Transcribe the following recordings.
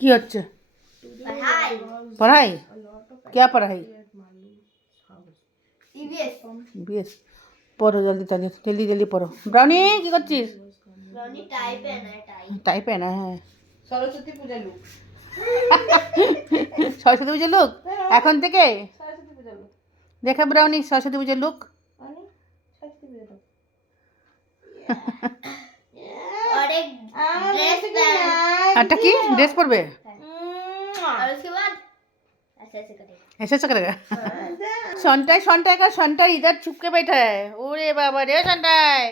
কি হচ্ছে? पढ़ाई पढ़ाई? क्या पढ़ाई? ईवीएस बीएस। पढ़ो जल्दी जल्दी जल्दी जल्दी पढ़ो। ब्राउनी কি করছিস? ब्राउनी टाई पहना है टाई टाई पहना है। সরস্বতী পূজা লুক। সরস্বতী পূজার লুক এখন থেকে সরস্বতী পূজা লুক। দেখা ব্রাউনি সরস্বতী পূজার লুক। মানে সরস্বতী পূজা লুক। और एक ड्रेस पहन একটা কি ড্রেস পরবে? और उसके बाद ऐसे ऐसे करेगा ऐसे ऐसे करेगा? संटाई संटाई का संटाई इधर छुप के बैठा है। ओरे बाबा रे संटाई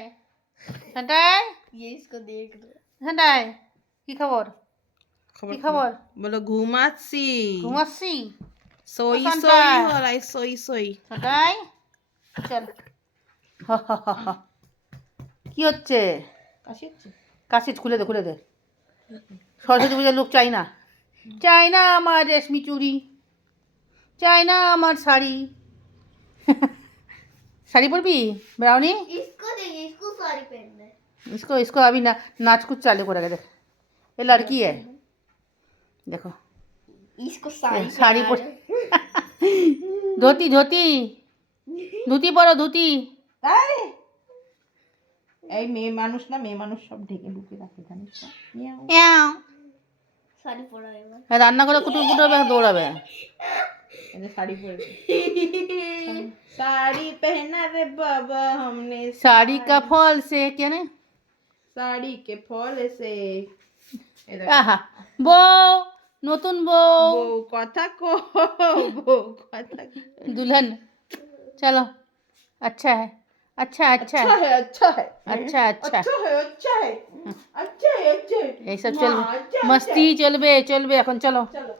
संटाई ये इसको देख लो संटाई কি খবর? কি খবর? বলো ঘুমাচ্ছি। ঘুমাচ্ছি? সই অশান্তা। সই হলাই সই সই। संटाई চল। কি হচ্ছে? কাশি হচ্ছে? কাশি খুলে দে খুলে দে। সরস্বতী পূজার লোক চাই না, চাই না আমার রেশমি চুড়ি, চাই না আমার শাড়ি। শাড়ি পরবি ब्राउनी? इसको देखिए इसको साड़ी पहनना है इसको इसको अभी ना नाच कुछ चालू करेगा। देख ये लड़की है, देखो इसको ये साड़ी पर धोती धोती धोती परो धोती। আরে এই মেয়ে মানুষ না, মেয়ে মানুষ সব ঢেকে ঢুকে রাখে জানিস না? মিয়াও। साड़ी पहना है রান্না করে কুটুর কুটুর দৌড়াবে। এই যে শাড়ি পরেছে। শাড়ি पहना रे बाबा हमने শাড়ি का फल से क्या ने শাড়ি के फल से। এই দেখো, আহা বউ নতুন বউ বউ কথা কো, বউ কথা কো। दुल्हन चलो अच्छा है अच्छा अच्छा अच्छा है है अच्छा है अच्छा अच्छा अच्छा है अच्छा है अच्छा है अच्छा है। এই সব মা, চলবে, अच्छा, मस्ती चलবে चलবে এখন চলো। अच्छा। चलो